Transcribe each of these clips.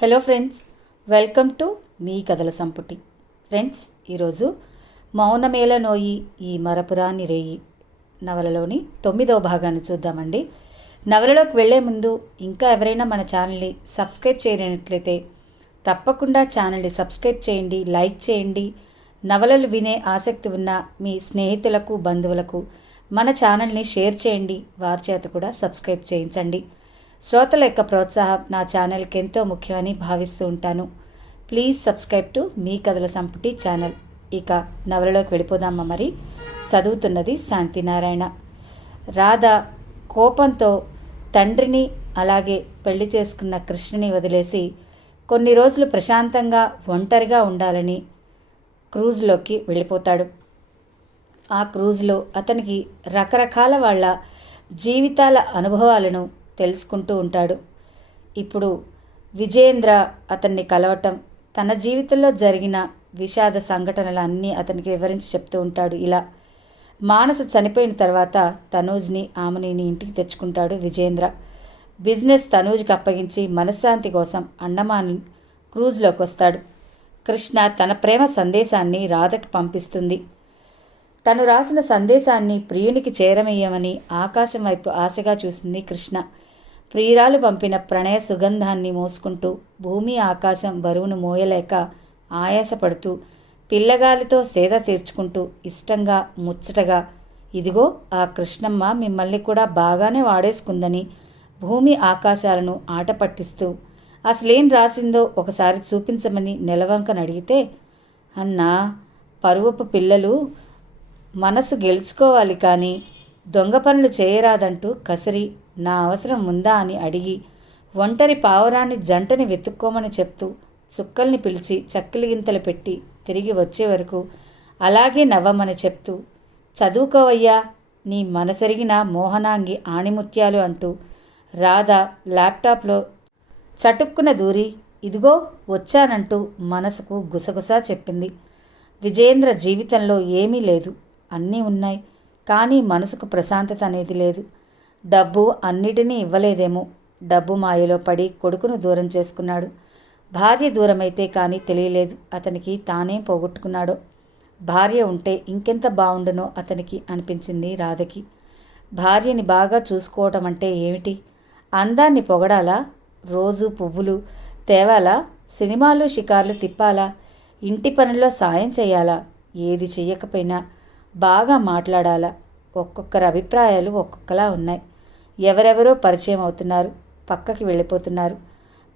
Hello friends, welcome to me కథల సంపుటి. Friends, ఈరోజు మౌనమేల నోయి ఈ మరపురాని రేయి నవలలోని 9వ భాగాన్ని చూద్దామండి. నవలలోకి వెళ్లే ముందు ఇంకా ఎవరైనా మన ఛానల్ని సబ్స్క్రైబ్ చేయనట్లయితే తప్పకుండా ఛానల్ని సబ్స్క్రైబ్ చేయండి, లైక్ చేయండి. నవలలు వినే ఆసక్తి ఉన్న మీ స్నేహితులకు, బంధువులకు మన ఛానల్ని షేర్ చేయండి, వారి చేత కూడా సబ్స్క్రైబ్ చేయించండి. శ్రోతల యొక్క ప్రోత్సాహం నా ఛానల్కి ఎంతో ముఖ్యమని భావిస్తూ ఉంటాను. ప్లీజ్ సబ్స్క్రైబ్ టు మీ కథల సంపుటి ఛానల్. ఇక నవలలోకి వెళ్ళిపోదామా. మరి చదువుతున్నది శాంతినారాయణ. రాధ కోపంతో తండ్రిని అలాగే పెళ్లి చేసుకున్న కృష్ణని వదిలేసి కొన్ని రోజులు ప్రశాంతంగా ఒంటరిగా ఉండాలని క్రూజ్లోకి వెళ్ళిపోతాడు. ఆ క్రూజ్లో అతనికి రకరకాల వాళ్ళ జీవితాల అనుభవాలను తెలుసుకుంటూ ఉంటాడు. ఇప్పుడు విజయేంద్ర అతన్ని కలవటం, తన జీవితంలో జరిగిన విషాద సంఘటనలు అన్నీ అతనికి వివరించి చెప్తూ ఉంటాడు. ఇలా మానస చనిపోయిన తర్వాత తనూజ్ని, ఆమెని ఇంటికి తెచ్చుకుంటాడు విజయేంద్ర. బిజినెస్ తనూజ్కి అప్పగించి మనశ్శాంతి కోసం అండమాన్ క్రూజ్లోకి వస్తాడు. కృష్ణ తన ప్రేమ సందేశాన్ని రాధకి పంపిస్తుంది. తను రాసిన సందేశాన్ని ప్రియునికి చేరమయ్యమని ఆకాశం వైపు ఆశగా చూసింది కృష్ణ. ప్రియురాలు పంపిన ప్రణయ సుగంధాన్ని మోసుకుంటూ భూమి ఆకాశం బరువును మోయలేక ఆయాసపడుతూ పిల్లగాలితో సేద తీర్చుకుంటూ ఇష్టంగా ముచ్చటగా, ఇదిగో ఆ కృష్ణమ్మ మిమ్మల్ని కూడా బాగానే వాడేసుకుందని భూమి ఆకాశాలను ఆట పట్టిస్తూ అసలేం రాసిందో ఒకసారి చూపించమని నెలవంకనడిగితే, అన్నా, పరువపు పిల్లలు మనసు గెలుచుకోవాలి కానీ దొంగ పనులు చేయరాదంటూ కసిరి నా అవసరం ఉందా అని అడిగి ఒంటరి పావురాన్ని జంటని వెతుక్కోమని చెప్తూ చుక్కల్ని పిలిచి చక్కిలి గింతలు పెట్టి తిరిగి వచ్చే వరకు అలాగే నవ్వమని చెప్తూ, చదువుకోవయ్యా నీ మనసెరిగిన మోహనాంగి ఆణిముత్యాలు అంటూ రాధ ల్యాప్టాప్లో చటుక్కున దూరి ఇదిగో వచ్చానంటూ మనసుకు గుసగుసా చెప్పింది. విజయేంద్ర జీవితంలో ఏమీ లేదు, అన్నీ ఉన్నాయి, కానీ మనసుకు ప్రశాంతత అనేది లేదు. డబ్బు అన్నిటినీ ఇవ్వలేదేమో. డబ్బు మాయలో పడి కొడుకును దూరం చేసుకున్నాడు. భార్య దూరమైతే కానీ తెలియలేదు అతనికి తానేం పోగొట్టుకున్నాడో. భార్య ఉంటే ఇంకెంత బాగుండునో అతనికి అనిపించింది రాధకి. భార్యని బాగా చూసుకోవటం అంటే ఏమిటి? అందాన్ని పొగడాలా? రోజు పువ్వులు తేవాలా? సినిమాలు షికార్లు తిప్పాలా? ఇంటి పనుల్లో సాయం చేయాలా? ఏది చెయ్యకపోయినా బాగా మాట్లాడాలా? ఒక్కొక్కరి అభిప్రాయాలు ఒక్కొక్కలా ఉన్నాయి. ఎవరెవరో పరిచయం అవుతున్నారు, పక్కకి వెళ్ళిపోతున్నారు.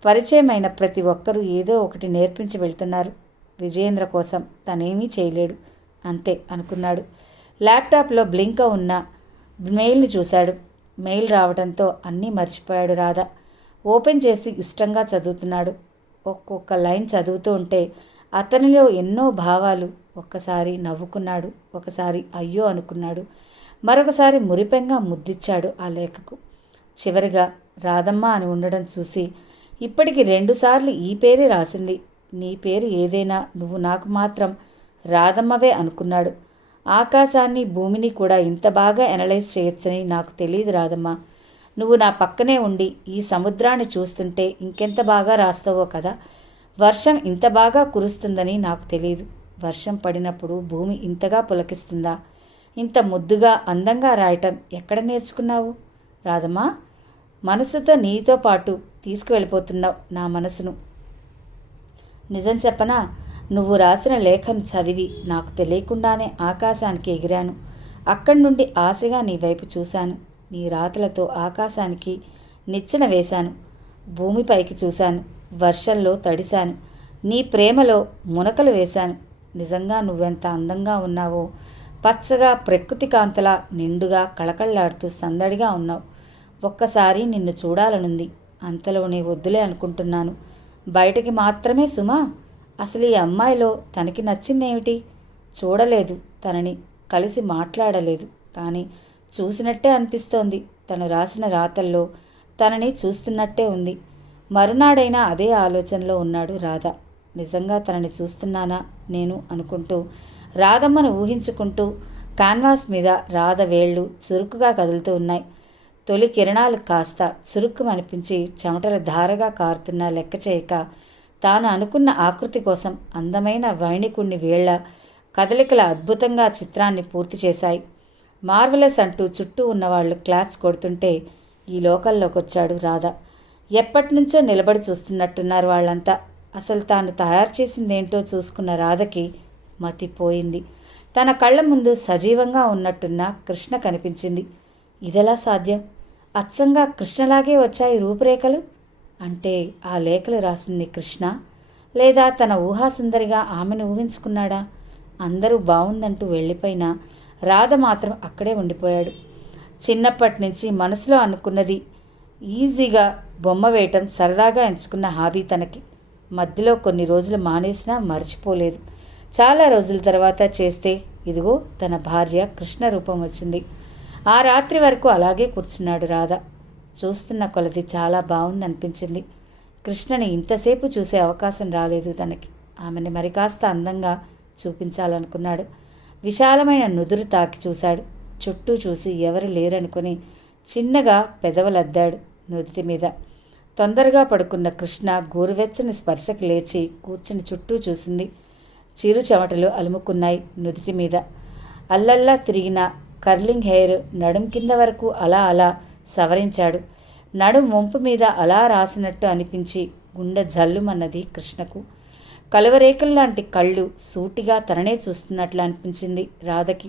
పరిచయం అయిన ప్రతి ఒక్కరూ ఏదో ఒకటి నేర్పించి వెళ్తున్నారు. విజయేంద్ర కోసం తనేమీ చేయలేడు, అంతే అనుకున్నాడు. ల్యాప్టాప్లో బ్లింక్ ఉన్న మెయిల్ని చూశాడు. మెయిల్ రావడంతో అన్నీ మర్చిపోయాడు. రాధ ఓపెన్ చేసి ఇష్టంగా చదువుతున్నాడు. ఒక్కొక్క లైన్ చదువుతూ ఉంటే అతనిలో ఎన్నో భావాలు. ఒక్కసారి నవ్వుకున్నాడు, ఒకసారి అయ్యో అనుకున్నాడు, మరొకసారి మురిపెంగా ముద్దిచ్చాడు ఆ లేఖకు. చివరిగా రాధమ్మ అని ఉండడం చూసి ఇప్పటికి 2 సార్లు ఈ పేరే రాసింది. నీ పేరు ఏదైనా నువ్వు నాకు మాత్రం రాధమ్మవే అనుకున్నాడు. ఆకాశాన్ని భూమిని కూడా ఇంత బాగా ఎనలైజ్ చేయొచ్చని నాకు తెలియదు రాధమ్మ. నువ్వు నా పక్కనే ఉండి ఈ సముద్రాన్ని చూస్తుంటే ఇంకెంత బాగా రాస్తావో కదా. వర్షం ఇంత బాగా కురుస్తుందని నాకు తెలియదు. వర్షం పడినప్పుడు భూమి ఇంతగా పులకిస్తుందా? ఇంత ముద్దుగా అందంగా రాయటం ఎక్కడ నేర్చుకున్నావు రాధమ్మా? మనసుతో నీతో పాటు తీసుకువెళ్ళిపోతున్నావు నా మనసును. నిజం చెప్పనా, నువ్వు రాసిన లేఖను చదివి నాకు తెలియకుండానే ఆకాశానికి ఎగిరాను. అక్కడి నుండి ఆశగా నీ వైపు చూశాను. నీ రాతలతో ఆకాశానికి నిచ్చెన వేశాను. భూమిపైకి చూశాను. వర్షంలో తడిశాను. నీ ప్రేమలో మునకలు వేశాను. నిజంగా నువ్వెంత అందంగా ఉన్నావో. పచ్చగా ప్రకృతి కాంతలా నిండుగా కళకళలాడుతూ సందడిగా ఉన్నావు. ఒక్కసారి నిన్ను చూడాలనుంది. అంతలోనే వద్దులే అనుకుంటున్నాను. బయటికి మాత్రమే సుమా. అసలు ఈ అమ్మాయిలో తనకి నచ్చిందేమిటి? చూడలేదు, తనని కలిసి మాట్లాడలేదు, కానీ చూసినట్టే అనిపిస్తోంది. తను రాసిన రాతల్లో తనని చూస్తున్నట్టే ఉంది. మరునాడైనా అదే ఆలోచనలో ఉన్నాడు రాధ. నిజంగా తనని చూస్తున్నానా నేను అనుకుంటూ రాధమ్మను ఊహించుకుంటూ కాన్వాస్ మీద రాధ వేళ్ళు చురుకుగా కదులుతూ ఉన్నాయి. తొలి కిరణాలు కాస్త చురుక్కుమనిపించి చెమటల ధారగా కారుతున్నా లెక్క చేయక తాను అనుకున్న ఆకృతి కోసం అందమైన వైణికుణ్ణి వేళ్ల కదలికల అద్భుతంగా చిత్రాన్ని పూర్తి చేశాయి. మార్వెలస్ అంటూ చుట్టూ ఉన్నవాళ్లు క్లాప్స్ కొడుతుంటే ఈ లోకల్లోకి వచ్చాడు రాధ. ఎప్పటినుంచో నిలబడి చూస్తున్నట్టున్నారు వాళ్ళంతా. అసలు తాను తయారు చేసిందేంటో చూసుకున్న రాధకి మతిపోయింది. తన కళ్ళ ముందు సజీవంగా ఉన్నట్టున్న కృష్ణ కనిపించింది. ఇదెలా సాధ్యం? అచ్చంగా కృష్ణలాగే వచ్చాయి రూపురేఖలు. అంటే ఆ లేఖలు రాసింది కృష్ణ, లేదా తన ఊహాసుందరిగా ఆమెను ఊహించుకున్నాడా? అందరూ బాగుందంటూ వెళ్ళిపోయినా రాధ మాత్రం అక్కడే ఉండిపోయాడు. చిన్నప్పటి నుంచి మనసులో అనుకున్నది ఈజీగా బొమ్మ వేయటం సరదాగా ఎంచుకున్న హాబీ తనకి. మధ్యలో కొన్ని రోజులు మానేసినా మర్చిపోలేదు. చాలా రోజుల తర్వాత చేస్తే ఇదిగో తన భార్య కృష్ణ రూపం వచ్చింది. ఆ రాత్రి వరకు అలాగే కూర్చున్నాడు రాధ. చూస్తున్న కొలది చాలా బాగుందనిపించింది. కృష్ణని ఇంతసేపు చూసే అవకాశం రాలేదు తనకి. ఆమెని మరి కాస్త అందంగా చూపించాలనుకున్నాడు. విశాలమైన నుదురు తాకి చూశాడు. చుట్టూ చూసి ఎవరు లేరనుకుని చిన్నగా పెదవులద్దాడు నుదుటి మీద. తొందరగా పడుకున్న కృష్ణ గోరువెచ్చని స్పర్శకి లేచి కూర్చుని చుట్టూ చూసింది. చిరు చెమటలు అలుముకున్నాయి నుదుటి మీద. అల్లల్లా తిరిగిన కర్లింగ్ హెయిర్ నడుం కింద వరకు అలా అలా సవరించాడు. నడుం వంపు మీద అలా రాసినట్టు అనిపించి గుండె జల్లుమన్నది కృష్ణకు. కలువరేకుల్లాంటి కళ్ళు సూటిగా తననే చూస్తున్నట్లు అనిపించింది రాధకి.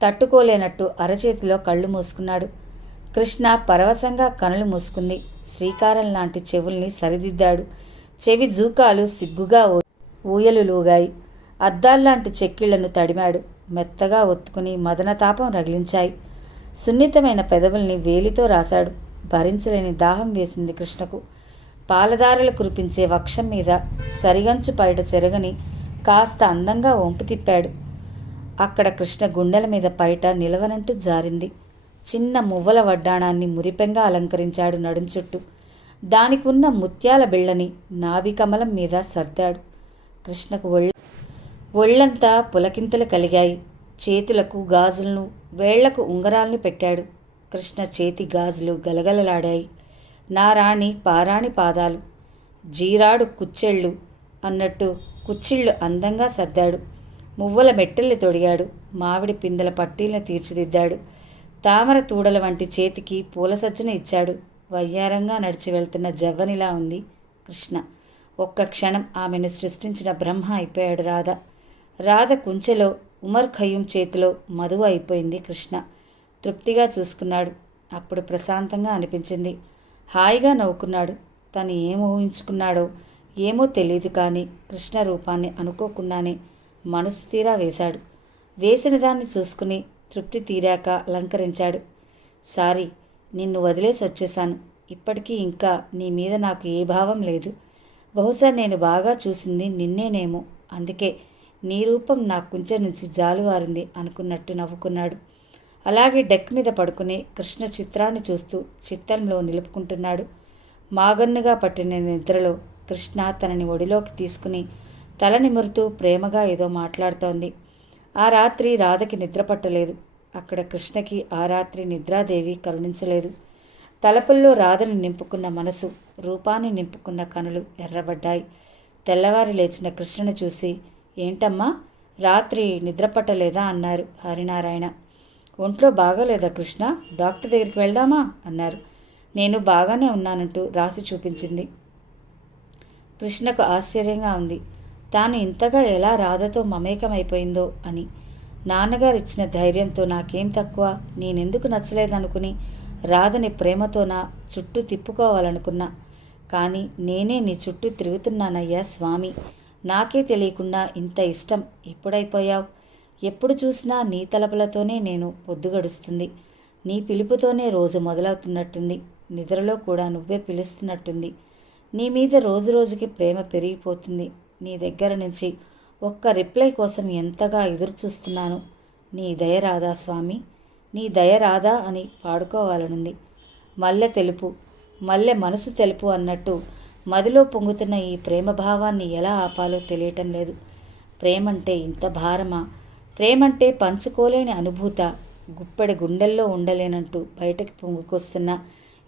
తట్టుకోలేనట్టు అరచేతిలో కళ్ళు మూసుకున్నాడు. కృష్ణ పరవశంగా కనులు మూసుకుంది. శ్రీకారం లాంటి చెవుల్ని సరిదిద్దాడు. చెవి జూకాలు సిగ్గుగా ఊయలులూగాయి. అద్దాల్లాంటి చెక్కిళ్లను తడిమాడు. మెత్తగా ఒత్తుకుని మదనతాపం రగిలించాయి. సున్నితమైన పెదవుల్ని వేలితో రాశాడు. భరించలేని దాహం వేసింది కృష్ణకు. పాలదారులు కురిపించే వక్షం మీద సరిగంచు పైట చెరగని కాస్త అందంగా వంపు తిప్పాడు. అక్కడ కృష్ణ గుండెల మీద పైట నిలవనంటూ జారింది. చిన్న మువ్వల వడ్డాణాన్ని మురిపెంగా అలంకరించాడు నడుం చుట్టూ. దానికి ఉన్న ముత్యాల బిళ్ళని నాభికమలం మీద సర్దాడు. కృష్ణకు ఒళ్ళంతా పులకింతలు కలిగాయి. చేతులకు గాజులను, వేళ్లకు ఉంగరాల్ని పెట్టాడు. కృష్ణ చేతి గాజులు గలగలలాడాయి. నారాణి పారాణి పాదాలు, జీరాడు కుచ్చెళ్ళు అన్నట్టు కుచ్చిళ్ళు అందంగా సర్దాడు. మువ్వల మెట్టెల్ని తొడిగాడు. మామిడి పిందెల పట్టీలను తీర్చిదిద్దాడు. తామర తూడల వంటి చేతికి పూల సజ్జన ఇచ్చాడు. వయ్యారంగా నడిచి వెళ్తున్న జవ్వనిలా ఉంది కృష్ణ. ఒక్క క్షణం ఆమెను సృష్టించిన బ్రహ్మ అయిపోయాడు రాధ. రాధ కుంచెలో ఉమర్ ఖయ్యూం చేతిలో మధువు అయిపోయింది కృష్ణ. తృప్తిగా చూసుకున్నాడు. అప్పుడు ప్రశాంతంగా అనిపించింది. హాయిగా నవ్వుకున్నాడు. తను ఏం ఊహించుకున్నాడో ఏమో తెలియదు, కానీ కృష్ణ రూపాన్ని అనుకోకుండానే మనసు తీరా వేశాడు. వేసిన దాన్ని చూసుకుని తృప్తి తీరాక అలంకరించాడు. సారీ, నిన్ను వదిలేసి వచ్చేశాను. ఇప్పటికీ ఇంకా నీ మీద నాకు ఏ భావం లేదు. బహుశా నేను బాగా చూసింది నిన్నేనేమో, అందుకే నీ రూపం నా కుంచె నుంచి జాలువారింది అనుకున్నట్టు నవ్వుకున్నాడు. అలాగే డెక్ మీద పడుకుని కృష్ణ చిత్రాన్ని చూస్తూ చిత్తంలో నిలుపుకుంటున్నాడు. మాగన్నుగా పట్టిన నిద్రలో కృష్ణ తనని ఒడిలోకి తీసుకుని తల నిమురుతూ ప్రేమగా ఏదో మాట్లాడుతోంది. ఆ రాత్రి రాధకి నిద్ర పట్టలేదు. అక్కడ కృష్ణకి ఆ రాత్రి నిద్రాదేవి కరుణించలేదు. తలపుల్లో రాధని నింపుకున్న మనసు, రూపాన్ని నింపుకున్న కనులు ఎర్రబడ్డాయి. తెల్లవారి లేచిన కృష్ణను చూసి, ఏంటమ్మా రాత్రి నిద్ర పట్టలేదా అన్నారు హరినారాయణ. ఒంట్లో బాగోలేదా కృష్ణ, డాక్టర్ దగ్గరికి వెళ్దామా అన్నారు. నేను బాగానే ఉన్నానంటూ రాసి చూపించింది. కృష్ణకు ఆశ్చర్యంగా ఉంది. తాను ఇంతగా ఎలా రాధతో మమేకమైపోయిందో అని. నాన్నగారు ఇచ్చిన ధైర్యంతో నాకేం తక్కువ, నేనెందుకు నచ్చలేదనుకుని రాధని ప్రేమతో నా చుట్టూ తిప్పుకోవాలనుకున్నా. కానీ నేనే నీ చుట్టూ తిరుగుతున్నానయ్యా స్వామి. నాకే తెలియకుండా ఇంత ఇష్టం ఎప్పుడైపోయావు? ఎప్పుడు చూసినా నీ తలపులతోనే నేను పొద్దు గడుస్తుంది. నీ పిలుపుతోనే రోజు మొదలవుతున్నట్టుంది. నిద్రలో కూడా నువ్వే పిలుస్తున్నట్టుంది. నీ మీద రోజు రోజుకి ప్రేమ పెరిగిపోతుంది. నీ దగ్గర నుంచి ఒక్క రిప్లై కోసం ఎంతగా ఎదురు చూస్తున్నాను. నీ దయ రాదా స్వామి, నీ దయ రాదా అని పాడుకోవాలనుంది. మల్లె తెలుపు, మల్లె మనసు తెలుపు అన్నట్టు మదిలో పొంగుతున్న ఈ ప్రేమ భావాన్ని ఎలా ఆపాలో తెలియటం లేదు. ప్రేమంటే ఇంత భారమా? ప్రేమంటే పంచుకోలేని అనుభూత? గుప్పెడి గుండెల్లో ఉండలేనంటూ బయటకు పొంగుకొస్తున్న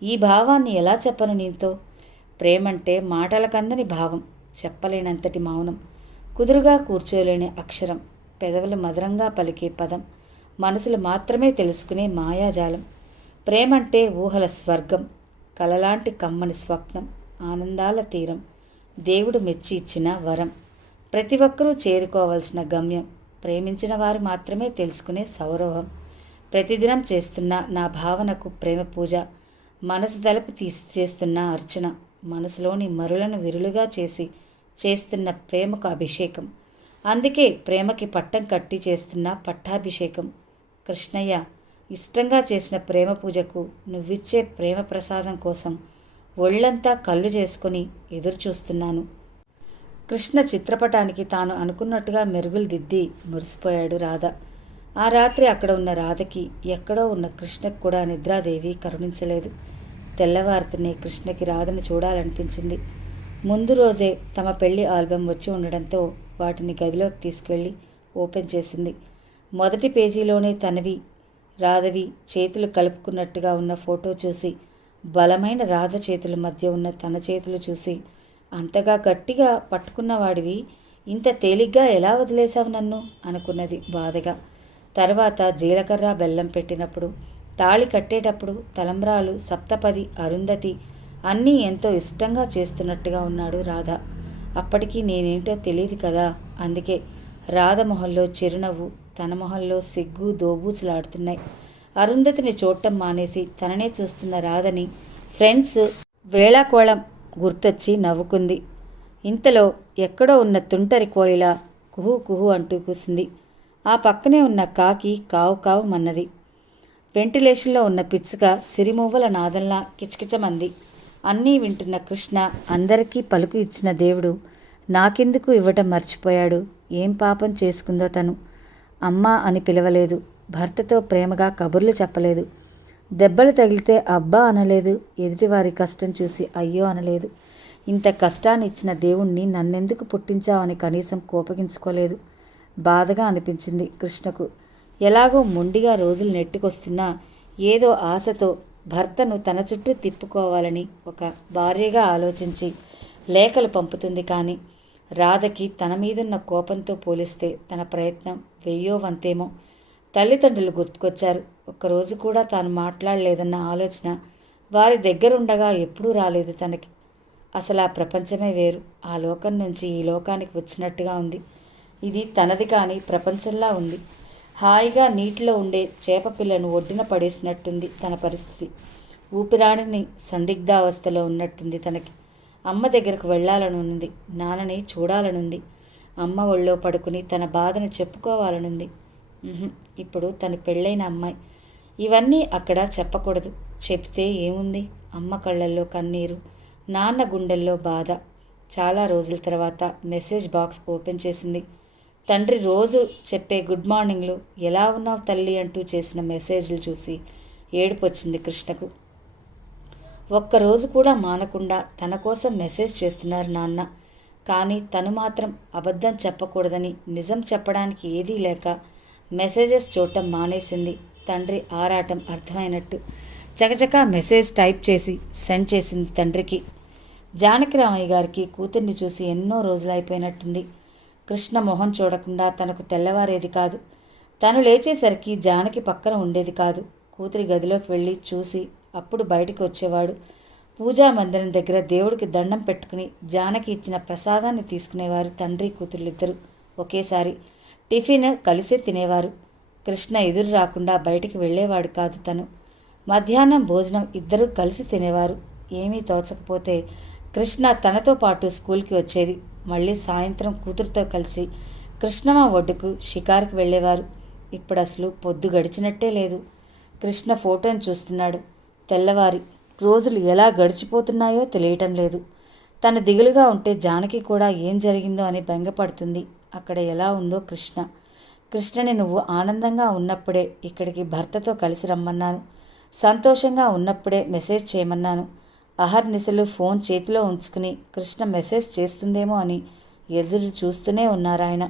ఈ భావాన్ని ఎలా చెప్పను నీతో? ప్రేమంటే మాటలకందని భావం, చెప్పలేనంతటి మౌనం, కుదురుగా కూర్చోలేని అక్షరం, పెదవులు మధురంగా పలికే పదం, మనసులు మాత్రమే తెలుసుకునే మాయాజాలం. ప్రేమంటే ఊహల స్వర్గం, కలలాంటి కమ్మని స్వప్నం, ఆనందాల తీరం, దేవుడు మెచ్చి ఇచ్చిన వరం, ప్రతి ఒక్కరూ చేరుకోవాల్సిన గమ్యం, ప్రేమించిన వారు మాత్రమే తెలుసుకునే సౌరభం. ప్రతిదినం చేస్తున్న నా భావనకు ప్రేమ పూజ, మనసు తలుపు చేస్తున్న అర్చన, మనసులోని మరులను విరులుగా చేస్తున్న ప్రేమకు అభిషేకం. అందుకే ప్రేమకి పట్టం కట్టి చేస్తున్న పట్టాభిషేకం. కృష్ణయ్య, ఇష్టంగా చేసిన ప్రేమ పూజకు నువ్విచ్చే ప్రేమ ప్రసాదం కోసం ఒళ్ళంతా కళ్ళు చేసుకుని ఎదురు చూస్తున్నాను. కృష్ణ చిత్రపటానికి తాను అనుకున్నట్టుగా మెరుగులు దిద్ది మురిసిపోయాడు రాధ. ఆ రాత్రి అక్కడ ఉన్న రాధకి, ఎక్కడో ఉన్న కృష్ణకు కూడా నిద్రాదేవి కరుణించలేదు. తెల్లవారుతూనే కృష్ణకి రాధని చూడాలనిపించింది. ముందు రోజే తమ పెళ్లి ఆల్బమ్ వచ్చి ఉండడంతో వాటిని గదిలోకి తీసుకెళ్ళి ఓపెన్ చేసింది. మొదటి పేజీలోనే తనవి రాధవి చేతులు కలుపుకున్నట్టుగా ఉన్న ఫోటో చూసి, బలమైన రాధ చేతుల మధ్య ఉన్న తన చేతులు చూసి, అంతగా గట్టిగా పట్టుకున్నవాడివి ఇంత తేలిగ్గా ఎలా వదిలేశావు నన్ను అనుకున్నది బాధగా. తర్వాత జీలకర్ర బెల్లం పెట్టినప్పుడు, తాళి కట్టేటప్పుడు తలంబ్రాలు, సప్తపది, అరుంధతి అన్నీ ఎంతో ఇష్టంగా చేస్తున్నట్టుగా ఉన్నాడు రాధ. అప్పటికీ నేనేంటో తెలియదు కదా, అందుకే రాధ మొహంలో చిరునవ్వు, తన మొహంలో సిగ్గు దోబూచులాడుతున్నాయి. అరుంధతిని చూడటం మానేసి తననే చూస్తున్న రాధని ఫ్రెండ్స్ వేళాకోళం గుర్తొచ్చి నవ్వుకుంది. ఇంతలో ఎక్కడో ఉన్న తుంటరి కోయిల కుహు కుహు అంటూ కూసింది. ఆ పక్కనే ఉన్న కాకి కావు కావు మన్నది. వెంటిలేషన్లో ఉన్న పిచ్చుక సిరిమువ్వల నాదంలా కిచకిచమంది. అన్నీ వింటున్న కృష్ణ, అందరికీ పలుకు ఇచ్చిన దేవుడు నాకెందుకు ఇవ్వటం మర్చిపోయాడు? ఏం పాపం చేసుకుందో తను? అమ్మా అని పిలవలేదు, భర్తతో ప్రేమగా కబుర్లు చెప్పలేదు, దెబ్బలు తగిలితే అబ్బా అనలేదు, ఎదుటివారి కష్టం చూసి అయ్యో అనలేదు. ఇంత కష్టాన్ని ఇచ్చిన దేవుణ్ణి నన్నెందుకు పుట్టించావని కనీసం కోపగించుకోలేదు. బాధగా అనిపించింది కృష్ణకు. ఎలాగో మొండిగా రోజులు నెట్టుకొస్తున్నా ఏదో ఆశతో భర్తను తన చుట్టూ తిప్పుకోవాలని ఒక భార్యగా ఆలోచించి లేఖలు పంపుతుంది. కానీ రాధకి తన మీదున్న కోపంతో పోలిస్తే తన ప్రయత్నం వెయ్యో వంతేమో. తల్లిదండ్రులు గుర్తుకొచ్చారు. ఒక్కరోజు కూడా తాను మాట్లాడలేదన్న ఆలోచన వారి దగ్గరుండగా ఎప్పుడూ రాలేదు తనకి. అసలు ఆ ప్రపంచమే వేరు. ఆ లోకం నుంచి ఈ లోకానికి వచ్చినట్టుగా ఉంది. ఇది తనది కాని ప్రపంచంలా ఉంది. హాయిగా నీటిలో ఉండే చేప పిల్లను ఒడ్డున పడేసినట్టుంది తన పరిస్థితి. ఊపిరాడని సందిగ్ధావస్థలో ఉన్నట్టుంది తనకి. అమ్మ దగ్గరకు వెళ్ళాలనుంది, నాన్నని చూడాలనుంది, అమ్మ ఒళ్ళో పడుకుని తన బాధను చెప్పుకోవాలనుంది. ఇప్పుడు తను పెళ్ళైన అమ్మాయి. ఇవన్నీ అక్కడ చెప్పకూడదు. చెప్తే ఏముంది? అమ్మ కళ్ళల్లో కన్నీరు, నాన్న గుండెల్లో బాధ. చాలా రోజుల తర్వాత మెసేజ్ బాక్స్ ఓపెన్ చేసింది. తండ్రి రోజు చెప్పే గుడ్ మార్నింగ్లు, ఎలా ఉన్నావు తల్లి అంటూ చేసిన మెసేజ్లు చూసి ఏడుపు వచ్చింది కృష్ణకు. ఒక్కరోజు కూడా మానకుండా తన కోసం మెసేజ్ చేస్తున్నారు నాన్న. కానీ తను మాత్రం అబద్ధం చెప్పకూడదని, నిజం చెప్పడానికి ఏదీ లేక మెసేజెస్ చూడటం మానేసింది. తండ్రి ఆరాటం అర్థమైనట్టు చకచకా మెసేజ్ టైప్ చేసి సెండ్ చేసింది తండ్రికి. జానకిరామయ్య గారికి కూతుర్ని చూసి ఎన్నో రోజులైపోయినట్టుంది. కృష్ణ మొహం చూడకుండా తనకు తెల్లవారేది కాదు. తను లేచేసరికి జానకి పక్కన ఉండేది కాదు. కూతురి గదిలోకి వెళ్ళి చూసి అప్పుడు బయటికి వచ్చేవాడు. పూజా మందిరం దగ్గర దేవుడికి దండం పెట్టుకుని జానకి ఇచ్చిన ప్రసాదాన్ని తీసుకునేవారు తండ్రి కూతుర్లిద్దరూ ఒకేసారి. టిఫిన్ కలిసే తినేవారు. కృష్ణ ఎదురు రాకుండా బయటికి వెళ్ళేవాడు కాదు తను. మధ్యాహ్నం భోజనం ఇద్దరూ కలిసి తినేవారు. ఏమీ తోచకపోతే కృష్ణ తనతో పాటు స్కూల్కి వచ్చేది. మళ్ళీ సాయంత్రం కూతురుతో కలిసి కృష్ణమ్మ ఒడ్డుకు షికారుకి వెళ్ళేవారు. ఇప్పుడు అసలు పొద్దు గడిచినట్టే లేదు. కృష్ణ ఫోటోని చూస్తున్నాడు. తెల్లవారి రోజులు ఎలా గడిచిపోతున్నాయో తెలియటం లేదు. తను దిగులుగా ఉంటే జానకి కూడా ఏం జరిగిందో అని బెంగపడుతుంది. అక్కడ ఎలా ఉందో కృష్ణ. కృష్ణని నువ్వు ఆనందంగా ఉన్నప్పుడే ఇక్కడికి భర్తతో కలిసి రమ్మన్నాను. సంతోషంగా ఉన్నప్పుడే మెసేజ్ చేయమన్నాను. అహర్నిశలు ఫోన్ చేతిలో ఉంచుకుని కృష్ణ మెసేజ్ చేస్తుందేమో అని ఎదురు చూస్తూనే ఉన్నారాయన.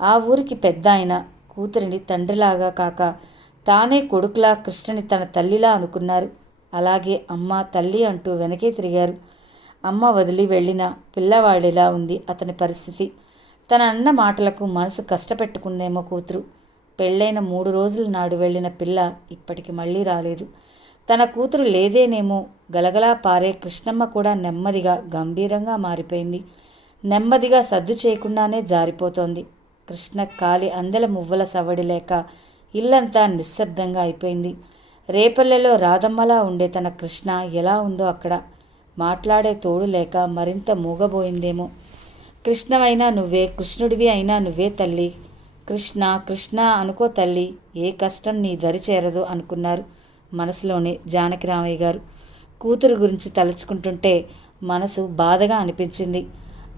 ఆ ఊరికి పెద్ద ఆయన కూతురిని తండ్రిలాగా కాక తానే కొడుకులా కృష్ణని తన తల్లిలా అనుకున్నారు. అలాగే అమ్మ తల్లి అంటూ వెనకే తిరిగారు. అమ్మ వదిలి వెళ్ళిన పిల్లవాడిలా ఉంది అతని పరిస్థితి. తన అన్న మాటలకు మనసు కష్టపెట్టుకుందేమో కూతురు. పెళ్ళైన 3 రోజుల నాడు వెళ్ళిన పిల్ల ఇప్పటికి మళ్ళీ రాలేదు. తన కూతురు లేదేనేమో. గలగలా పారే కృష్ణమ్మ కూడా నెమ్మదిగా గంభీరంగా మారిపోయింది. నెమ్మదిగా సద్దు చేయకుండానే జారిపోతోంది. కృష్ణ కాలి అందెల మువ్వల సవడి లేక ఇల్లంతా నిశ్శబ్దంగా అయిపోయింది. రేపల్లెలో రాధమ్మలా ఉండే తన కృష్ణ ఎలా ఉందో అక్కడ. మాట్లాడే తోడు లేక మరింత మూగబోయిందేమో. కృష్ణవైనా నువ్వే, కృష్ణుడివి అయినా నువ్వే తల్లి. కృష్ణ కృష్ణ అనుకో తల్లి, ఏ కష్టం నీ దరి చేరదు అనుకున్నారు మనసులోనే జానకిరామయ్య గారు. కూతురు గురించి తలుచుకుంటుంటే మనసు బాధగా అనిపించింది.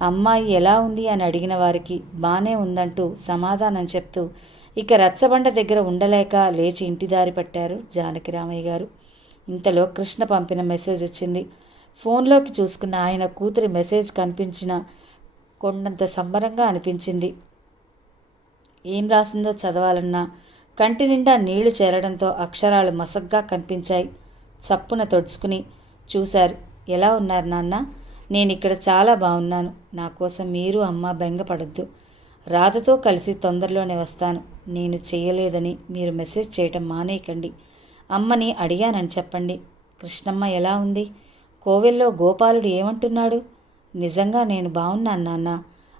అమ్మాయి ఎలా ఉంది అని అడిగిన వారికి బానే ఉందంటూ సమాధానం చెప్తూ ఇక రచ్చబండ దగ్గర ఉండలేక లేచి ఇంటి దారి పట్టారు జానకిరామయ్య గారు. ఇంతలో కృష్ణ పంపిన మెసేజ్ వచ్చింది. ఫోన్లోకి చూసుకున్న ఆయన కూతురి మెసేజ్ కనిపించిన కొండంత సంబరంగా అనిపించింది. ఏం రాసిందో చదవాలన్నా కంటి నిండా నీళ్లు చేరడంతో అక్షరాలు మసగ్గా కనిపించాయి. చప్పున తొడుచుకుని చూశారు. ఎలా ఉన్నారు నాన్న? నేనిక్కడ చాలా బాగున్నాను. నా కోసం మీరు అమ్మ బెంగపడొద్దు. రాధతో కలిసి తొందరలోనే వస్తాను. నేను చెయ్యలేదని మీరు మెసేజ్ చేయటం మానేయకండి. అమ్మని అడిగానని చెప్పండి. కృష్ణమ్మ ఎలా ఉంది? కోవెల్లో గోపాలుడు ఏమంటున్నాడు? నిజంగా నేను బాగున్నాను నాన్న.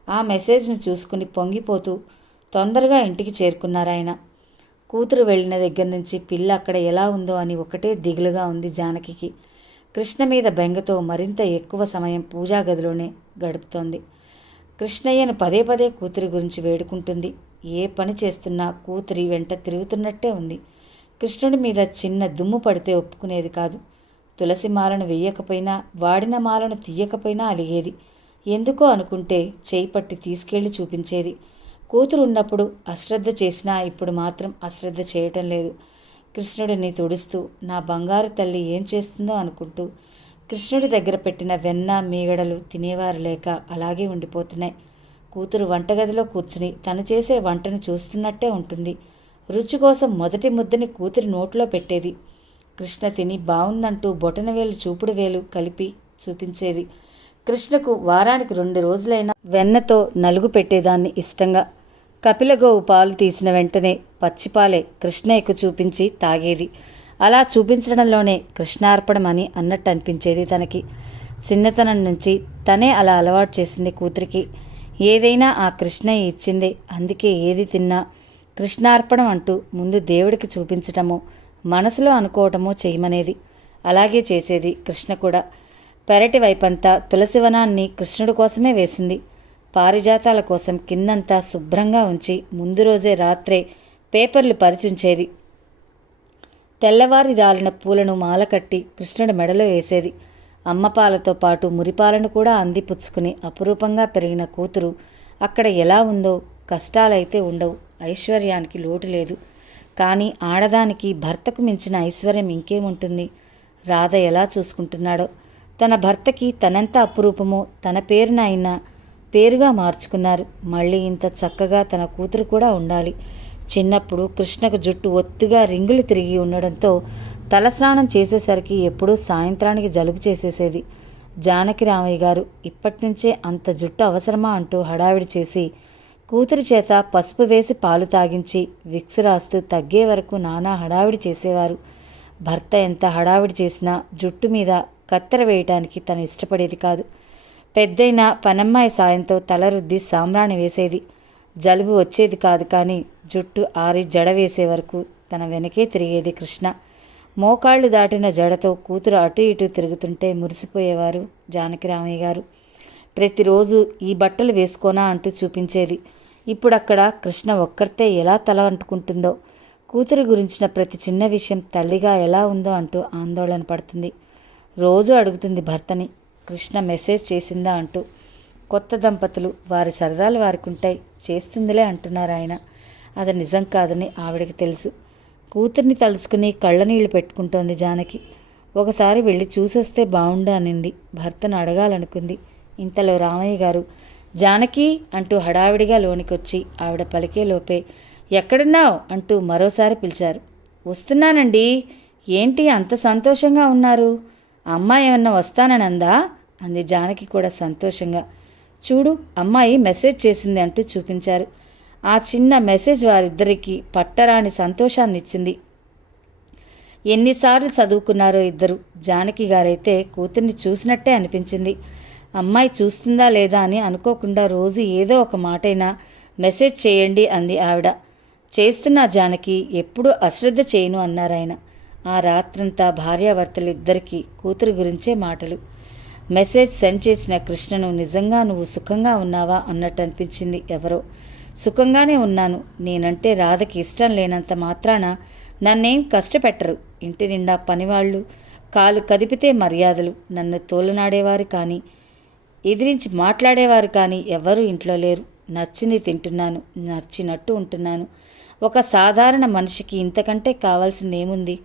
ఆ మెసేజ్ని చూసుకుని పొంగిపోతూ తొందరగా ఇంటికి చేరుకున్నారాయన. కూతురు వెళ్ళిన దగ్గర నుంచి పిల్ల అక్కడ ఎలా ఉందో అని ఒకటే దిగులుగా ఉంది జానకికి. కృష్ణ మీద బెంగతో మరింత ఎక్కువ సమయం పూజా గదిలోనే గడుపుతోంది. కృష్ణయ్యను పదే పదే కూతురి గురించి వేడుకుంటుంది. ఏ పని చేస్తున్నా కూతురి వెంట తిరుగుతున్నట్టే ఉంది. కృష్ణుడి మీద చిన్న దుమ్ము పడితే ఒప్పుకునేది కాదు. తులసి మాలను వెయ్యకపోయినా, వాడిన మాలను తీయకపోయినా అలిగేది. ఎందుకో అనుకుంటే చేయి పట్టి తీసుకెళ్లి చూపించేది. కూతురు ఉన్నప్పుడు అశ్రద్ధ చేసినా ఇప్పుడు మాత్రం అశ్రద్ధ చేయటం లేదు. కృష్ణుడిని తుడుస్తూ నా బంగారు తల్లి ఏం చేస్తుందో అనుకుంటూ కృష్ణుడి దగ్గర పెట్టిన వెన్న మీగడలు తినేవారు లేక అలాగే ఉండిపోతున్నాయి. కూతురు వంటగదిలో కూర్చుని తను చేసే వంటను చూస్తున్నట్టే ఉంటుంది. రుచి కోసం మొదటి ముద్దని కూతురి నోట్లో పెట్టేది. కృష్ణ తిని బావుందంటూ బొటనవేలు చూపుడు వేలు కలిపి చూపించేది. కృష్ణకు వారానికి 2 రోజులైనా వెన్నతో నలుగు పెట్టేదాన్ని ఇష్టంగా. కపిలగోవు పాలు తీసిన వెంటనే పచ్చిపాలే కృష్ణయ్యకు చూపించి తాగేది. అలా చూపించడంలోనే కృష్ణార్పణం అని అన్నట్టు అనిపించేది తనకి. చిన్నతనం నుంచి తనే అలా అలవాటు చేసింది కూతురికి. ఏదైనా ఆ కృష్ణయ్య ఇచ్చిందే. అందుకే ఏది తిన్నా కృష్ణార్పణం అంటూ ముందు దేవుడికి చూపించటమో మనసులో అనుకోవటమో చేయమనేది. అలాగే చేసేది కృష్ణ కూడా. పెరటి వైపంతా తులసివనాన్ని కృష్ణుడి కోసమే వేసింది. పారిజాతాల కోసం కిందంతా శుభ్రంగా ఉంచి ముందు రోజే రాత్రే పేపర్లు పరిచుంచేది. తెల్లవారి రాలిన పూలను మాల కట్టి కృష్ణుడి మెడలో వేసేది. అమ్మపాలతో పాటు మురిపాలను కూడా అందిపుచ్చుకుని అపురూపంగా పెరిగిన కూతురు అక్కడ ఎలా ఉందో. కష్టాలైతే ఉండవు, ఐశ్వర్యానికి లోటు లేదు. కానీ ఆడదానికి భర్తకు మించిన ఐశ్వర్యం ఇంకేముంటుంది? రాధ ఎలా చూసుకుంటున్నాడో. తన భర్తకి తనంత అపురూపమో తన పేరున అయినా పేరుగా మార్చుకున్నారు. మళ్ళీ ఇంత చక్కగా తన కూతురు కూడా ఉండాలి. చిన్నప్పుడు కృష్ణకు జుట్టు ఒత్తుగా రింగులు తిరిగి ఉండడంతో తలస్నానం చేసేసరికి ఎప్పుడూ సాయంత్రానికి జలుబు చేసేసేది. జానకిరామయ్య గారు ఇప్పటినుంచే అంత జుట్టు అవసరమా అంటూ హడావిడి చేసి కూతురి చేత పసుపు వేసి పాలు తాగించి విక్స్ రాస్తూ తగ్గే వరకు నానా హడావిడి చేసేవారు. భర్త ఎంత హడావిడి చేసినా జుట్టు మీద కత్తెర వేయటానికి తను ఇష్టపడేది కాదు. పెద్దయిన పనమ్మాయి సాయంతో తల రుద్ది సాంబ్రాణి వేసేది. జలుబు వచ్చేది కాదు, కానీ జుట్టు ఆరి జడ వేసే వరకు తన వెనకే తిరిగేది కృష్ణ. మోకాళ్ళు దాటిన జడతో కూతురు అటు ఇటు తిరుగుతుంటే మురిసిపోయేవారు జానకిరామయ్య గారు. ప్రతిరోజు ఈ బట్టలు వేసుకోనా అంటూ చూపించేది. ఇప్పుడక్కడ కృష్ణ ఒక్కరితే ఎలా తల అంటుకుంటుందో. కూతురు గురించిన ప్రతి చిన్న విషయం తల్లిగా ఎలా ఉందో అంటూ ఆందోళన పడుతుంది. రోజు అడుగుతుంది భర్తని, కృష్ణ మెసేజ్ చేసిందా అంటూ. కొత్త దంపతులు వారి సరదాలు వారికి ఉంటాయి, చేస్తుందిలే అంటున్నారు ఆయన. అది నిజం కాదని ఆవిడకి తెలుసు. కూతుర్ని తలుచుకుని కళ్ళనీళ్లు పెట్టుకుంటోంది జానకి. ఒకసారి వెళ్ళి చూసొస్తే బాగుండు అనింది. భర్తను అడగాలనుకుంది. ఇంతలో రామయ్య గారు జానకి అంటూ హడావిడిగా లోనికొచ్చి ఆవిడ పలికే లోపే ఎక్కడున్నావు అంటూ మరోసారి పిలిచారు. వస్తున్నానండి. ఏంటి అంత సంతోషంగా ఉన్నారు? అమ్మాయి ఏమన్నా వస్తాననందా? అంది జానకి కూడా సంతోషంగా. చూడు, అమ్మాయి మెసేజ్ చేసింది అంటూ చూపించారు. ఆ చిన్న మెసేజ్ వారిద్దరికీ పట్టరాని సంతోషాన్నిచ్చింది. ఎన్నిసార్లు చదువుకున్నారో ఇద్దరు. జానకి గారైతే కూతుర్ని చూసినట్టే అనిపించింది. అమ్మాయి చూస్తుందా లేదా అని అనుకోకుండా రోజు ఏదో ఒక మాటైనా మెసేజ్ చేయండి అంది ఆవిడ. చేస్తున్నా జానకి, ఎప్పుడూ అశ్రద్ధ చేయను అన్నారాయన. ఆ రాత్రంతా భార్యాభర్తలిద్దరికీ కూతురు గురించే మాటలు. మెసేజ్ సెండ్ చేసిన కృష్ణను నిజంగా నువ్వు సుఖంగా ఉన్నావా అన్నట్టు అనిపించింది ఎవరో. సుఖంగానే ఉన్నాను. నేనంటే రాధకి ఇష్టం లేనంత మాత్రాన నన్నేం కష్టపెట్టరు. ఇంటి నిండా పనివాళ్ళు, కాలు కదిపితే మర్యాదలు. నన్ను తోలనాడేవారు కానీ, ఎదిరించి మాట్లాడేవారు కానీ ఎవ్వరూ ఇంట్లో లేరు. నచ్చింది తింటున్నాను, నచ్చినట్టు ఉంటున్నాను. ఒక సాధారణ మనిషికి ఇంతకంటే కావాల్సిందేముంది?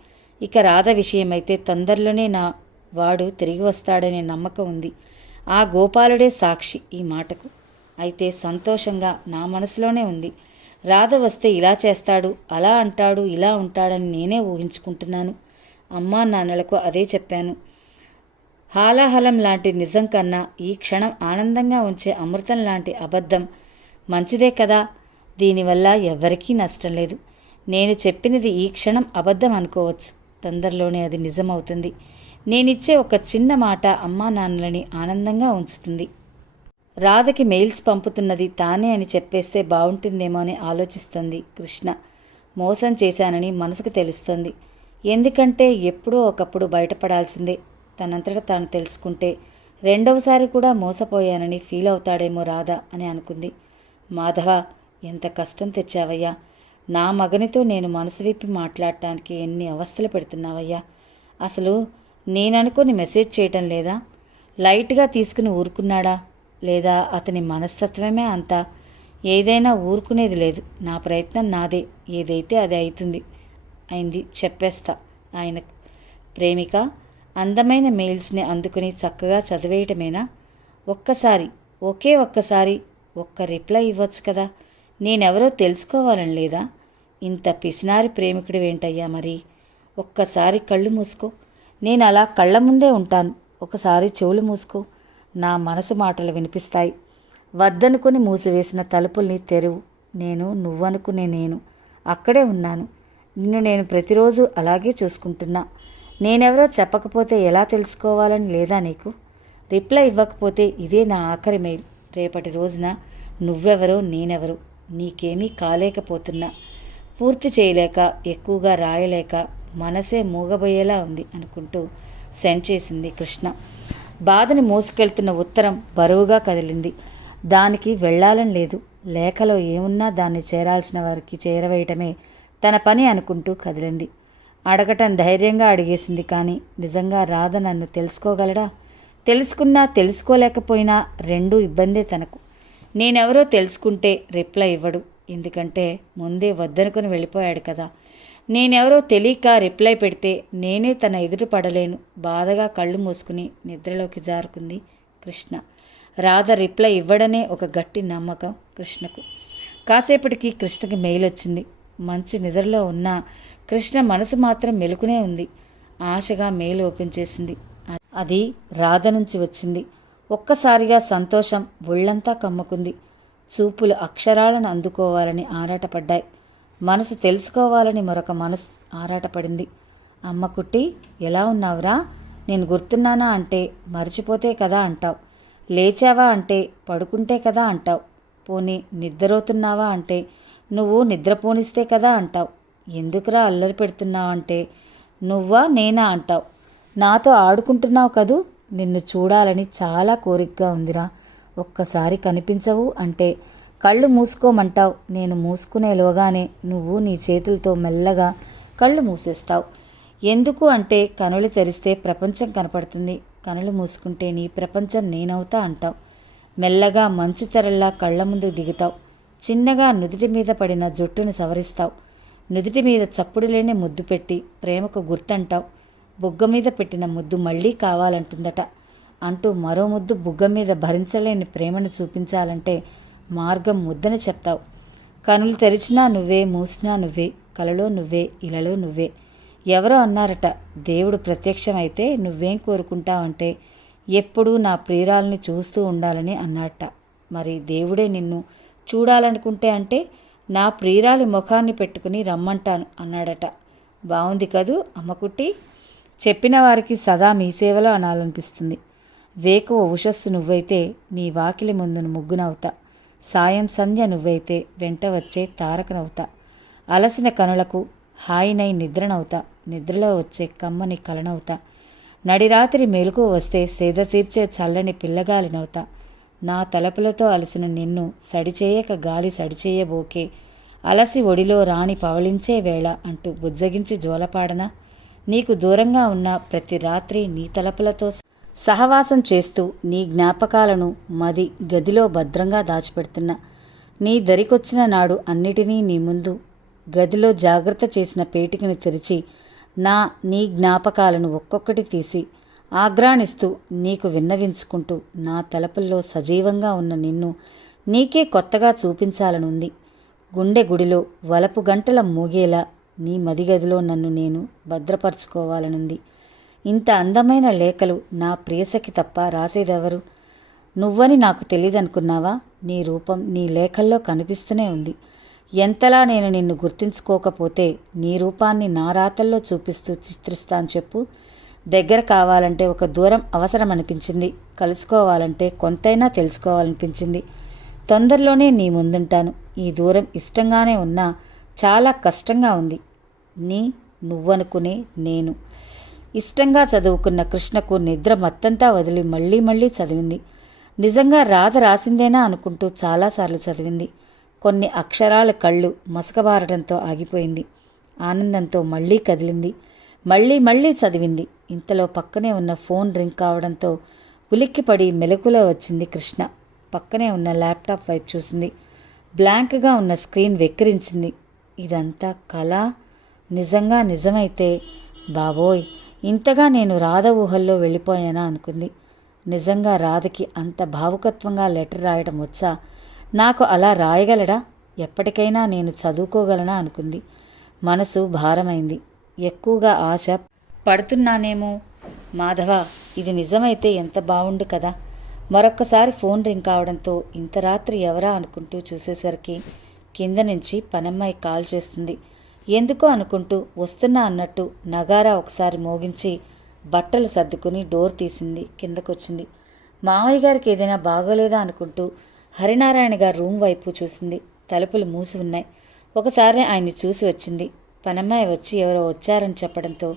ఇక రాధ విషయమైతే తొందరలోనే నా వాడు తిరిగి వస్తాడనే నమ్మకం ఉంది. ఆ గోపాలుడే సాక్షి ఈ మాటకు. అయితే సంతోషంగా నా మనసులోనే ఉంది. రాధ వస్తే ఇలా చేస్తాడు, అలా అంటాడు, ఇలా ఉంటాడని నేనే ఊహించుకుంటున్నాను. అమ్మా నాన్నలకు అదే చెప్పాను. హాలాహలం లాంటి నిజం కన్నా ఈ క్షణం ఆనందంగా ఉంచే అమృతం లాంటి అబద్ధం మంచిదే కదా. దీనివల్ల ఎవ్వరికీ నష్టం లేదు. నేను చెప్పినది ఈ క్షణం అబద్ధం అనుకోవచ్చు, తొందరలోనే అది నిజమవుతుంది. నేనిచ్చే ఒక చిన్న మాట అమ్మా నాన్నలని ఆనందంగా ఉంచుతుంది. రాధకి మెయిల్స్ పంపుతున్నది తానే అని చెప్పేస్తే బాగుంటుందేమో అని ఆలోచిస్తుంది కృష్ణ. మోసం చేశానని మనసుకు తెలుస్తుంది. ఎందుకంటే ఎప్పుడో ఒకప్పుడు బయటపడాల్సిందే. తనంతట తాను తెలుసుకుంటే రెండవసారి కూడా మోసపోయానని ఫీల్ అవుతాడేమో రాధ అని అనుకుంది. మాధవ, ఎంత కష్టం తెచ్చావయ్యా. నా మగనితో నేను మనసు విప్పి మాట్లాడటానికి ఎన్ని అవస్థలు పెడుతున్నావయ్యా. అసలు నేననుకొని మెసేజ్ చేయటం లేదా? లైట్గా తీసుకుని ఊరుకున్నాడా? లేదా అతని మనస్తత్వమే అంతా? ఏదైనా ఊరుకునేది లేదు. నా ప్రయత్నం నాదే. ఏదైతే అది అయింది చెప్పేస్తా ఆయనకు. ప్రేమిక అందమైన మెయిల్స్ని అందుకుని చక్కగా చదివేయటమేనా? ఒక్కసారి ఒక్క రిప్లై ఇవ్వచ్చు కదా. నేనెవరో తెలుసుకోవాలని లేదా? ఇంత పిసినారి ప్రేమికుడు ఏంటయ్యా మరి? ఒక్కసారి కళ్ళు మూసుకో. నేను అలా కళ్ళ ముందే ఉంటాను. ఒకసారి చెవులు మూసుకో. నా మనసు మాటలు వినిపిస్తాయి. వద్దనుకుని మూసివేసిన తలుపుల్ని తెరువు. నువ్వనుకునే నేను అక్కడే ఉన్నాను. నిన్ను నేను ప్రతిరోజు అలాగే చూసుకుంటున్నా. నేనెవరో చెప్పకపోతే ఎలా తెలుసుకోవాలని లేదా నీకు? రిప్లై ఇవ్వకపోతే ఇదే నా ఆఖరి మెయిల్. రేపటి రోజున నువ్వెవరో నేనెవరో నీకేమీ కాలేకపోతున్నా. పూర్తి చేయలేక, ఎక్కువగా రాయలేక మనసే మూగబోయేలా ఉంది అనుకుంటూ సెండ్ చేసింది కృష్ణ. బాధని మోసుకెళ్తున్న ఉత్తరం బరువుగా కదిలింది. దానికి వెళ్ళాలని లేదు. లేఖలో ఏమున్నా దాన్ని చేరాల్సిన వారికి చేరవేయటమే తన పని అనుకుంటూ కదిలింది. అడగటం ధైర్యంగా అడిగేసింది. కానీ నిజంగా రాధ నన్ను తెలుసుకోగలడా? తెలుసుకున్నా తెలుసుకోలేకపోయినా రెండూ ఇబ్బందే తనకు. నేనెవరో తెలుసుకుంటే రిప్లై ఇవ్వడు. ఎందుకంటే ముందే వద్దనుకుని వెళ్ళిపోయాడు కదా. నేనెవరో తెలియక రిప్లై పెడితే నేనే తన ఎదుట పడలేను. బాధగా కళ్ళు మూసుకుని నిద్రలోకి జారుకుంది కృష్ణ. రాధ రిప్లై ఇవ్వడనే ఒక గట్టి నమ్మకం కృష్ణకు. కాసేపటికి కృష్ణకి మెయిల్ వచ్చింది. మంచి నిద్రలో ఉన్న కృష్ణ మనసు మాత్రం మెలుకునే ఉంది. ఆశగా మెయిల్ ఓపెన్ చేసింది. అది రాధ నుంచి వచ్చింది. ఒక్కసారిగా సంతోషం ఒళ్ళంతా కమ్ముకుంది. చూపులు అక్షరాలను అందుకోవాలని ఆరాటపడ్డాయి. మనసు తెలుసుకోవాలని మరొక మనసు ఆరాటపడింది. అమ్మ కుట్టి, ఎలా ఉన్నావురా? నేను గుర్తున్నానా అంటే మర్చిపోతే కదా అంటావు. లేచావా అంటే పడుకుంటే కదా అంటావు. పోనీ నిద్రపోతున్నావా అంటే నువ్వు నిద్రపోనిస్తే కదా అంటావు. ఎందుకురా అల్లరి పెడుతున్నావు అంటే నువ్వా నేనా అంటావు. నాతో ఆడుకుంటున్నావు కదూ. నిన్ను చూడాలని చాలా కోరికగా ఉందిరా. ఒక్కసారి కనిపించవు అంటే కళ్ళు మూసుకోమంటావు. నేను మూసుకునేలోగానే నువ్వు నీ చేతులతో మెల్లగా కళ్ళు మూసేస్తావు. ఎందుకు అంటే కనులు తెరిస్తే ప్రపంచం కనపడుతుంది, కనులు మూసుకుంటే నీ ప్రపంచం నేనవుతా అంటావు. మెల్లగా మంచు తెరల్లా కళ్ళ ముందుకు దిగుతావు. చిన్నగా నుదిటి మీద పడిన జుట్టును సవరిస్తావు. నుదిటి మీద చప్పుడు లేని ముద్దు పెట్టి ప్రేమకు గుర్తంటావు. బుగ్గ మీద పెట్టిన ముద్దు మళ్ళీ కావాలంటుందట అంటూ మరో ముద్దు బుగ్గ మీద భరించలేని ప్రేమను చూపించాలంటే మార్గం ముద్దని చెప్తావు. కనులు తెరిచినా నువ్వే, మూసినా నువ్వే. కలలో నువ్వే, ఇలలో నువ్వే. ఎవరో అన్నారట, దేవుడు ప్రత్యక్షమైతే నువ్వేం కోరుకుంటావంటే ఎప్పుడూ నా ప్రియురాల్ని చూస్తూ ఉండాలని అన్నట్ట. మరి దేవుడే నిన్ను చూడాలనుకుంటే అంటే నా ప్రియురాలి ముఖాన్ని పెట్టుకుని రమ్మంటాను అన్నాడట. బాగుంది కదూ అమ్మకుట్టి? చెప్పిన వారికి సదా మీ సేవలో అనాలనిపిస్తుంది. వేకువ ఉషస్సు నువ్వైతే నీ వాకిలి ముందును ముగ్గునవుతా. సాయం సంధ్య నువ్వైతే వెంట వచ్చే తారకనవుతా. అలసిన కనులకు హాయినై నిద్రనవుతా. నిద్రలో వచ్చే కమ్మని కలనవుతా. నడిరాత్రి మెలకు వస్తే సేద తీర్చే చల్లని పిల్లగాలినవుతా. నా తలపులతో అలసిన నిన్ను సడిచేయక గాలి సడిచేయబోకే. అలసి ఒడిలో రాణి పవళించే వేళ అంటూ బుజ్జగించి జోలపాడనా? నీకు దూరంగా ఉన్న ప్రతి రాత్రి నీ తలపులతో సహవాసం చేస్తూ నీ జ్ఞాపకాలను మది గదిలో భద్రంగా దాచిపెడుతున్నా. నీ దరికొచ్చిన నాడు అన్నిటినీ నీ ముందు గదిలో జాగ్రత్త చేసిన పేటికను తెరిచి నీ జ్ఞాపకాలను ఒక్కొక్కటి తీసి ఆగ్రానిస్తూ నీకు విన్నవించుకుంటూ నా తలపుల్లో సజీవంగా ఉన్న నిన్ను నీకే కొత్తగా చూపించాలనుంది. గుండె గుడిలో వలపు గంటల మోగేలా నీ మదిగదిలో నన్ను నేను భద్రపరచుకోవాలనుంది. ఇంత అందమైన లేఖలు నా ప్రియసకి తప్ప రాసేదెవరు? నువ్వని నాకు తెలియదనుకున్నావా? నీ రూపం నీ లేఖల్లో కనిపిస్తూనే ఉంది. ఎంతలా నేను నిన్ను గుర్తించుకోకపోతే నీ రూపాన్ని నా రాతల్లో చూపిస్తూ చిత్రిస్తాను చెప్పు. దగ్గర కావాలంటే ఒక దూరం అవసరం అనిపించింది. కలుసుకోవాలంటే కొంతైనా తెలుసుకోవాలనిపించింది. తొందరలోనే నీ ముందుంటాను. ఈ దూరం ఇష్టంగానే ఉన్నా చాలా కష్టంగా ఉంది. నువ్వనుకునే నేను ఇష్టంగా చదువుకున్న కృష్ణకు నిద్ర మత్తంతా వదిలి మళ్ళీ మళ్ళీ చదివింది. నిజంగా రాధ రాసిందేనా అనుకుంటూ చాలాసార్లు చదివింది. కొన్ని అక్షరాల కళ్ళు మసకబారడంతో ఆగిపోయింది. ఆనందంతో మళ్ళీ కదిలింది. మళ్ళీ చదివింది. ఇంతలో పక్కనే ఉన్న ఫోన్ రింగ్ కావడంతో ఉలిక్కిపడి మెలకులో వచ్చింది కృష్ణ. పక్కనే ఉన్న ల్యాప్టాప్ వైపు చూసింది. బ్లాంక్గా ఉన్న స్క్రీన్ వెక్కిరించింది. ఇదంతా కళ? నిజంగా నిజమైతే బాబోయ్, ఇంతగా నేను రాధ ఊహల్లో వెళ్ళిపోయానా అనుకుంది. నిజంగా రాధకి అంత భావుకత్వంగా లెటర్ రాయడం వచ్చా? నాకు అలా రాయగలడా? ఎప్పటికైనా నేను చదువుకోగలనా అనుకుంది. మనసు భారమైంది. ఎక్కువగా ఆశ పడుతున్నానేమో. మాధవ, ఇది నిజమైతే ఎంత బావుండు కదా. మరొక్కసారి ఫోన్ రింగ్ కావడంతో ఇంత రాత్రి ఎవరా అనుకుంటూ చూసేసరికి కింద నుంచి పనమ్మాయి కాల్ చేస్తుంది. ఎందుకో అనుకుంటూ వస్తున్నా అన్నట్టు నగారా ఒకసారి మోగించి బట్టలు సర్దుకుని డోర్ తీసింది. కిందకొచ్చింది. మావయ్య గారికి ఏదైనా బాగోలేదా అనుకుంటూ హరినారాయణ గారి రూమ్ వైపు చూసింది. తలుపులు మూసి ఉన్నాయి. ఒకసారి ఆయన్ని చూసి వచ్చింది. పనమ్మాయి వచ్చి ఎవరో వచ్చారని చెప్పడంతో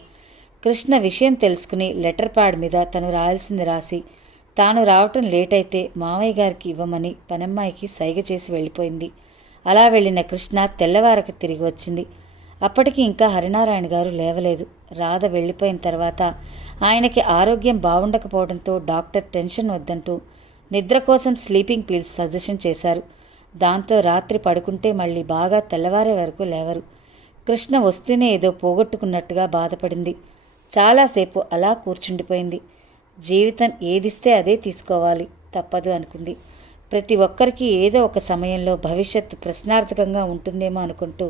కృష్ణ విషయం తెలుసుకుని లెటర్ ప్యాడ్ మీద తను రాయాల్సింది రాసి తాను రావటం లేట్ అయితే మావయ్య గారికి ఇవ్వమని పనమ్మాయికి సైగ చేసి వెళ్ళిపోయింది. అలా వెళ్ళిన కృష్ణ తెల్లవారకు తిరిగి వచ్చింది. అప్పటికి ఇంకా హరినారాయణ గారు లేవలేదు. రాధ వెళ్ళిపోయిన తర్వాత ఆయనకి ఆరోగ్యం బాగుండకపోవడంతో డాక్టర్ టెన్షన్ వద్దంటూ నిద్ర కోసం స్లీపింగ్ పిల్స్ సజెషన్ చేశారు. దాంతో రాత్రి పడుకుంటే మళ్ళీ బాగా తెల్లవారే వరకు లేవరు. కృష్ణ వస్తూనే ఏదో పోగొట్టుకున్నట్టుగా బాధపడింది. చాలాసేపు అలా కూర్చుండిపోయింది. జీవితం ఏదిస్తే అదే తీసుకోవాలి, తప్పదు అనుకుంది. ప్రతి ఒక్కరికి ఏదో ఒక సమయంలో భవిష్యత్తు ప్రశ్నార్థకంగా ఉంటుందేమో అనుకుంటూ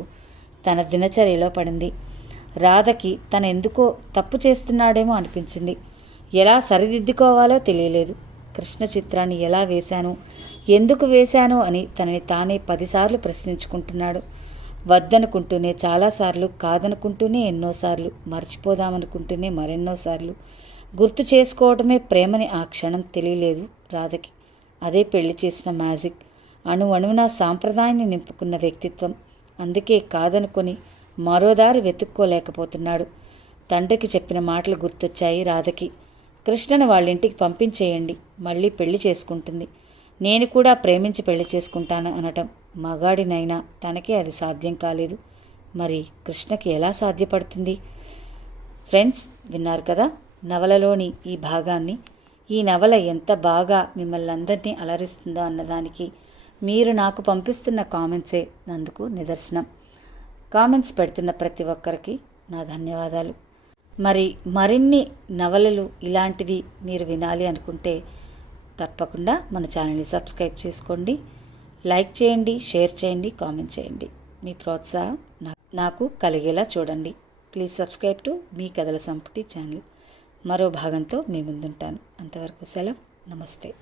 తన దినచర్యలో పడింది. రాధకి తను ఎందుకో తప్పు చేస్తున్నాడేమో అనిపించింది. ఎలా సరిదిద్దుకోవాలో తెలియలేదు. కృష్ణ చిత్రాన్ని ఎలా వేశాను, ఎందుకు వేశాను అని తనని తానే 10 సార్లు ప్రశ్నించుకుంటున్నాడు. వద్దనుకుంటూనే చాలాసార్లు, కాదనుకుంటూనే ఎన్నోసార్లు, మర్చిపోదామనుకుంటూనే మరెన్నోసార్లు. గుర్తు చేసుకోవడమే ప్రేమని ఆ క్షణం తెలియలేదు రాధకి. అదే పెళ్లి చేసిన మ్యాజిక్. అణువణువున సాంప్రదాయాన్ని నింపుకున్న వ్యక్తిత్వం. అందుకే కాదనుకొని మరోదారి వెతుక్కోలేకపోతున్నాడు. తండ్రికి చెప్పిన మాటలు గుర్తొచ్చాయి రాధకి. కృష్ణను వాళ్ళింటికి పంపించేయండి, మళ్ళీ పెళ్లి చేసుకుంటుంది. నేను కూడా ప్రేమించి పెళ్లి చేసుకుంటాను అనటం మగాడినైనా తనకే అది సాధ్యం కాలేదు. మరి కృష్ణకి ఎలా సాధ్యపడుతుంది? ఫ్రెండ్స్, విన్నారు కదా నవలలోని ఈ భాగాన్ని. ఈ నవల ఎంత బాగా మిమ్మల్ని అందరినీ అలరిస్తుందో అన్నదానికి మీరు నాకు పంపిస్తున్న కామెంట్సే నందుకు నిదర్శనం. కామెంట్స్ పెడుతున్న ప్రతి ఒక్కరికి నా ధన్యవాదాలు. మరిన్ని నవలలు ఇలాంటివి మీరు వినాలి అనుకుంటే తప్పకుండా మన ఛానల్ని సబ్స్క్రైబ్ చేసుకోండి, లైక్ చేయండి, షేర్ చేయండి, కామెంట్ చేయండి. మీ ప్రోత్సాహం నాకు నాకు కలిగేలా చూడండి. ప్లీజ్ సబ్స్క్రైబ్ టు మీ కథల సంపుటి ఛానల్. మరో భాగంతో మీ ముందుంటాను. అంతవరకు సెలవు. నమస్తే.